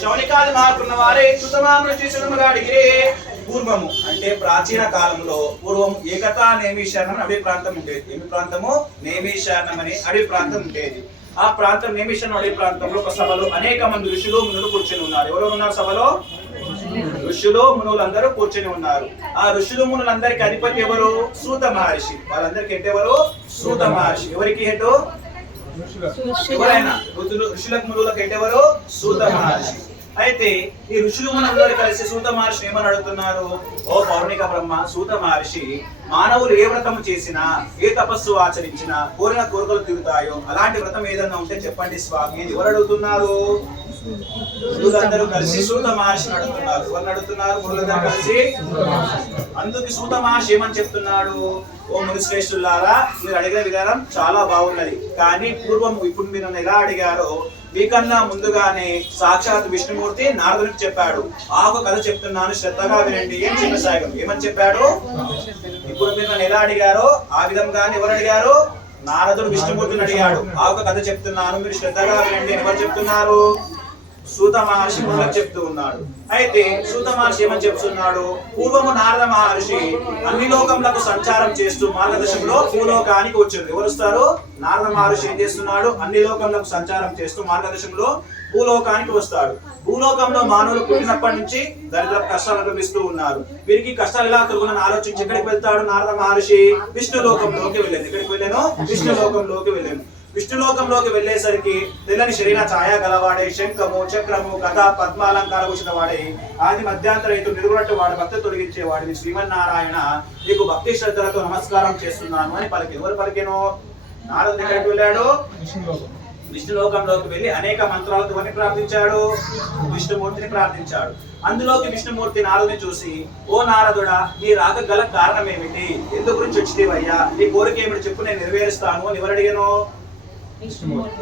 శౌనికాది మార్పున్న వారే కృతమామును శిశుడుముగా అడిగిరే పూర్వము అంటే ప్రాచీన కాలంలో పూర్వం ఏకతా నేమీశరణం అని అడవి ప్రాంతం ఉండేది. ఏమి ప్రాంతము? నేమీశరణం అని అడవి ప్రాంతం ఉండేది. ఆ ప్రాంతం నేమీశరణం అడవి ప్రాంతంలో ఒక సభలో అనేక మంది ఋషులు మునులు కూర్చొని ఉన్నారు. ఎవరు ఉన్నారు సభలో? ఋషులు మునులందరూ కూర్చొని ఉన్నారు. ఆ ఋషులు మునులందరికి అధిపతి ఎవరు? సూత మహర్షి. వాళ్ళందరికి హెడ్ ఎవరు? సూత మహర్షి. ఎవరికి హెడ్? ఎవరైనా? ఋషులకు మునులకు హెడ్ ఎవరు? సూత మహర్షి. అయితే ఈ ఋషులు మనందరూ కలిసి సూత మహర్షి ఏమని అడుగుతున్నారు? ఓ పౌర్ణిక బ్రహ్మ సూత మహర్షి మానవులు ఏ వ్రతం చేసినా ఏ తపస్సు ఆచరించినా కోరిన కోరికలు తిరుగుతాయో అలాంటి వ్రతం ఏదన్నా ఉంటే చెప్పండి స్వామి అని ఎవరు అడుగుతున్నారు? అందరూ కలిసి సూత మహర్షిని అడుగుతున్నారు. ఎవరిని అడుగుతున్నారు? మునులందరూ కలిసి? అందుకు సూత మహర్షి ఏమని చెప్తున్నాడు? ఓ మునిశ్రేష్ఠులారా మీరు అడిగిన విధానం చాలా బాగున్నది. కానీ పూర్వం ఇప్పుడు మీరు ఎలా అడిగారో మీకన్నా ముందుగానే సాక్షాత్ విష్ణుమూర్తి నారదునికి చెప్పాడు. ఆ ఒక కథ చెప్తున్నాను శ్రద్ధగా వినండి ఏం చెప్పసాగం ఏమని చెప్పాడు? ఇప్పుడు మీరు నన్ను ఎలా అడిగారో ఆ విధంగానే ఎవరు అడిగారు? నారదుడు విష్ణుమూర్తిని అడిగాడు. ఆ ఒక కథ చెప్తున్నాను మీరు శ్రద్ధగా వినండి ఎవరు చెప్తున్నారు? సూత మహర్షి చెప్తూ ఉన్నాడు. అయితే సూత మహర్షి ఏమని చెప్తున్నాడు? పూర్వము నారద మహర్షి అన్ని లోకములకు సంచారం చేస్తూ మార్గదర్శకంలో భూలోకానికి వచ్చింది ఎవరుస్తారు నారద మహర్షి ఏం చేస్తున్నాడు? అన్ని లోకములకు సంచారం చేస్తూ మార్గదర్శకంలో భూలోకానికి వస్తాడు. భూలోకంలో మానవులు పుట్టినప్పటి నుంచి దరిద్ర కష్టాలు అనుభవిస్తూ ఉన్నారు. వీరికి కష్టాలు ఎలా కలుగునని ఆలోచించి ఎక్కడికి వెళ్తాడు నారద మహర్షి? విష్ణు లోకంలోకి వెళ్ళాను ఎక్కడికి వెళ్ళాను? విష్ణు లోకంలోకి వెళ్ళాను. విష్ణులోకంలోకి వెళ్ళేసరికి తెల్లని శరీర ఛాయ గలవాడే శంఖము చక్రము కథ పద్మాలంకారభూషణ వాడే ఆది మధ్యాంతర ఇటు నిరుగునట్టు వాడు భక్తి తొలగించే వాడిని శ్రీమన్నారాయణ నీకు భక్తి శ్రద్ధలతో నమస్కారం చేస్తున్నాను అని పలికి ఎవరు పలికెను? నారదుడు ఎక్కడికి వెళ్ళాడు. విష్ణులోకంలోకి వెళ్ళి అనేక మంత్రాలతో ప్రార్థించాడు. విష్ణుమూర్తిని ప్రార్థించాడు. అందులోకి విష్ణుమూర్తి నారదుని చూసి ఓ నారదుడా నీ రాక గల కారణం ఏమిటి ఎందు గురించి వచ్చినవయ్యా? నీ కోరిక ఏమిటి? చెప్పు నేను నెరవేరుస్తాను అని ఎవరు అడిగాను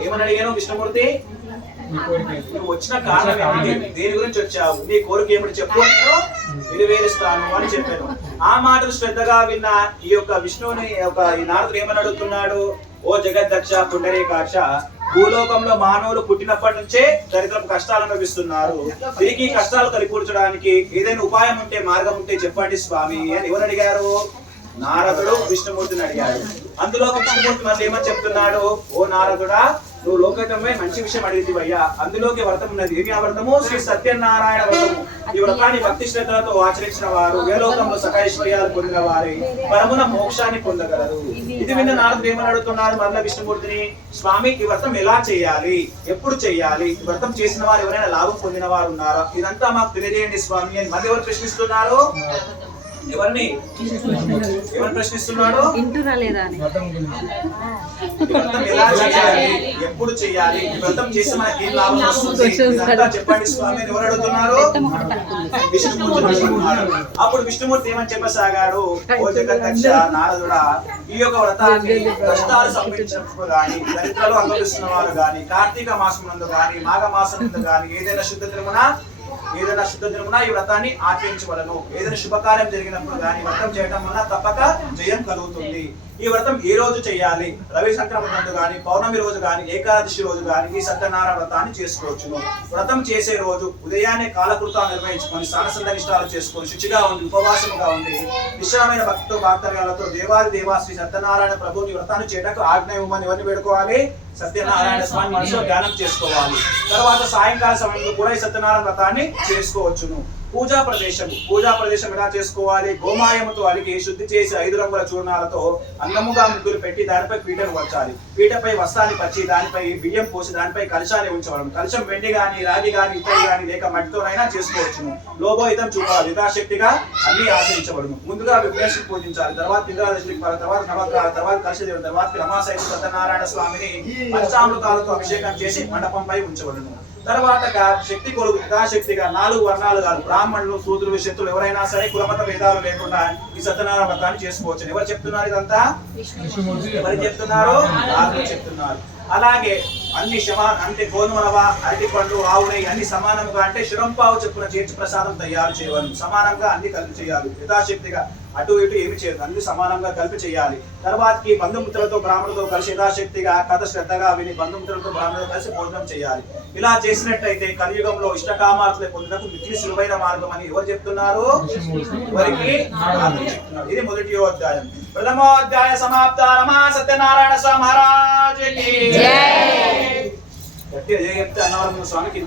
ఏమని అడిగాను? విష్ణుమూర్తి నువ్వు వచ్చిన కారణం ఏమిటి దేని గురించి వచ్చావు? నీ కోరిక ఏమిటి చెప్పు నెరవేరుస్తాను అని చెప్పాను. ఆ మాటలు శ్రద్ధగా విన్న ఈ యొక్క విష్ణువుని యొక్క ఈ నారదుడు ఏమని అడుగుతున్నాడు? ఓ జగద్దక్ష పుండరీకాక్ష భూలోకంలో మానవులు పుట్టినప్పటి నుంచే దరిద్రపు కష్టాలు అనుభవిస్తున్నారు. తిరిగి కష్టాలు కలిపూర్చడానికి ఏదైనా ఉపాయం ఉంటే మార్గం ఉంటే చెప్పండి స్వామి అని ఎవరు అడిగారు? నారదుడు విష్ణుమూర్తిని అడిగాడు. అందులో విష్ణుమూర్తి మళ్ళీ ఏమని చెప్తున్నాడు? ఓ నారదుడా నువ్వు లోకటమే మంచి విషయం అడిగితివయ్యా. అందులోకి వ్రతం ఉన్నది. ఏమి ఆ వ్రతము? శ్రీ సత్యనారాయణ వ్రతము. ఈ వ్రతాన్ని భక్తి శ్రద్ధలతో ఆచరించిన వారు ఏ లోకంలో సకైశ్వర్యాలు పొందిన వారి. పరమున మోక్షాన్ని పొందగలరు. ఇది విన్న నారదుడు ఏమని అడుగుతున్నారు మరల విష్ణుమూర్తిని? స్వామి ఈ వ్రతం ఎలా చేయాలి? ఎప్పుడు చేయాలి? ఈ వ్రతం చేసిన వారు ఎవరైనా లాభం పొందిన వారు ఉన్నారా? ఇదంతా మాకు తెలియజేయండి స్వామి అని మళ్ళీ ఎవరు ప్రశ్నిస్తున్నారు? ఎవరిని? ఎవరు ప్రశ్నిస్తున్నాడు? లేదా అని. ఎప్పుడు చేయాలి? వ్రతం చేసి మనకి ఏం లాభం వస్తుంది? చెప్పండి స్వామి ఎవరు అడుగుతున్నారు? విష్ణుమూర్తి అప్పుడు విష్ణుమూర్తి ఏమని చెప్పసాగాడు? ఓ నారదుడా ఈ యొక్క వ్రతాన్ని కష్టాలు సంపించినప్పుడు గాని దరిద్రాలు అనుభవిస్తున్న వారు గాని కార్తీక మాసం నందు గాని మాఘ మాసం నందు గాని ఏదైనా శుద్ధ తిరుమల ఏదైనా శుద్ధ దినమున ఈ వ్రతాన్ని ఆచరించవలను. ఏదైనా శుభకార్యం జరిగినప్పుడు కానీ వ్రతం చేయడం వల్ల తప్పక జయం కలుగుతుంది. ఈ వ్రతం ఏ రోజు చేయాలి? రవి సంక్రమణ గాని పౌర్ణమి రోజు గాని ఏకాదశి రోజు గాని ఈ సత్యనారాయణ వ్రతాన్ని చేసుకోవచ్చును. వ్రతం చేసే రోజు ఉదయాన్నే కాలకృతాలు నిర్వహించుకొని స్నాన నిష్టాలు చేసుకొని శుచిగా ఉండి ఉపవాసముగా ఉండి విశ్రామైన భక్తితో భాక్తర్యాలతో దేవాది దేవా శ్రీ సత్యనారాయణ ప్రభుని వ్రతాన్ని చేయడానికి ఆజ్ఞ ఇవ్వమని ఎవరిని వేడుకోవాలి? సత్యనారాయణ స్వామి మనసులో ధ్యానం చేసుకోవాలి. తర్వాత సాయంకాల సమయంలో కూడా ఈ సత్యనారాయణ వ్రతాన్ని చేసుకోవచ్చును. పూజా ప్రదేశం పూజా ప్రదేశం ఎలా చేసుకోవాలి? గోమాయముతో అలిగి శుద్ధి చేసి ఐదు రంగుల చూర్ణాలతో అన్నముగా ముగ్గులు పెట్టి దానిపై పీటను వచ్చాలి పీటపై వస్త్రాన్ని పచ్చి దానిపై బియ్యం పోసి దానిపై కలశాన్ని ఉంచవడం కలశం వెండి గాని రాగి గాని ఇతర గాని లేక మట్టితోనైనా చేసుకోవచ్చును. లోభోహితం చూపాలి. యథాశక్తిగా అన్ని ఆచరించబడును. ముందుగా విఘ్నేశ్వరి పూజించాలి. తర్వాత ఇంద్రాదశి తర్వాత నవగ్రహాల తర్వాత కలశదేవుడు తర్వాత రమాసైన సత్యనారాయణ స్వామిని పంచామృతాలతో అభిషేకం చేసి మండపంపై ఉంచబడును. తర్వాత శక్తి కొలుగు యథాశక్తిగా నాలుగు వర్ణాలు కాదు. బ్రాహ్మణులు శూద్రులు శత్రులు ఎవరైనా సరే కులమత భేదాలు లేకుండా ఈ సత్యనారాయణ వ్రతాన్ని చేసుకోవచ్చు. ఎవరు చెప్తున్నారు ఇదంతా? ఎవరు చెప్తున్నారు? చెప్తున్నారు. అలాగే అన్ని శవ అంటే గోధుమలవ అరటి పండు ఆవు నెయ్యి అన్ని సమానంగా అంటే శిరంపావు చెప్పున చేర్చి ప్రసాదం తయారు చేయవలను. సమానంగా అన్ని కలిపి చేయాలి. యథాశక్తిగా అటు ఇటు ఏమి చేయదు. అన్ని సమానంగా కలిపి చేయాలి. తర్వాతకి బంధుమిత్రులతో బ్రాహ్మణులతో కలిసి యథాశక్తిగా కథ శ్రద్ధగా విని బంధుమిత్రులతో బ్రాహ్మణులతో కలిసి భోజనం చేయాలి. ఇలా చేసినట్టయితే కలియుగంలో ఇష్టకామార్తలు పొందుటకు మిక్కిలి సులువైన మార్గం అని ఎవరు చెప్తున్నారు? వారికి ఇది మొదటి అధ్యాయం. ప్రథమోధ్యాయ సమాప్త రమా సత్యనారాయణ స్వామి మహారాజ్ జై. గట్టిగా చెప్తే అన్నవరం స్వామికి